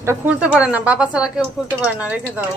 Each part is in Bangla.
এটা খুলতে পারে না, বাবা ছাড়া কেউ খুলতে পারে না, রেখে দাও।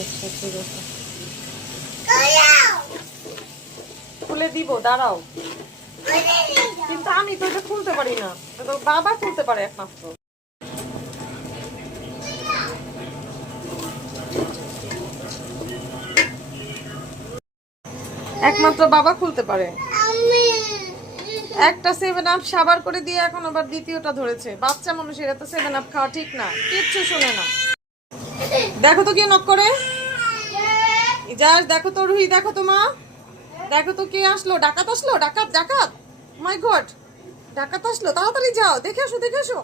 আচ্ছা ঠিক আছে, খুলে দিব, দাঁড়াও। কিন্তু আমি তো এটা খুলতে পারি না, তো বাবা খুলতে পারে একমাত্র। একমাত্র বাবা খুলতে পারে। একটা 7 আপ সাবার করে দিয়ে এখন আবার দ্বিতীয়টা ধরেছে। বাচ্চা মানুষ, এরা তো 7 আপ খাওয়া ঠিক না, কিচ্ছু শোনে না। দেখো তো কে নক করে, ইজাজ দেখো তো, রুহি দেখো তো, মা দেখো তো কে আসলো। ডাকাত আসলো, ডাকাত ডাকাত, মাই গড, ডাকাত আসলো, তাড়াতাড়ি যাও, দেখে আসো দেখে আসো।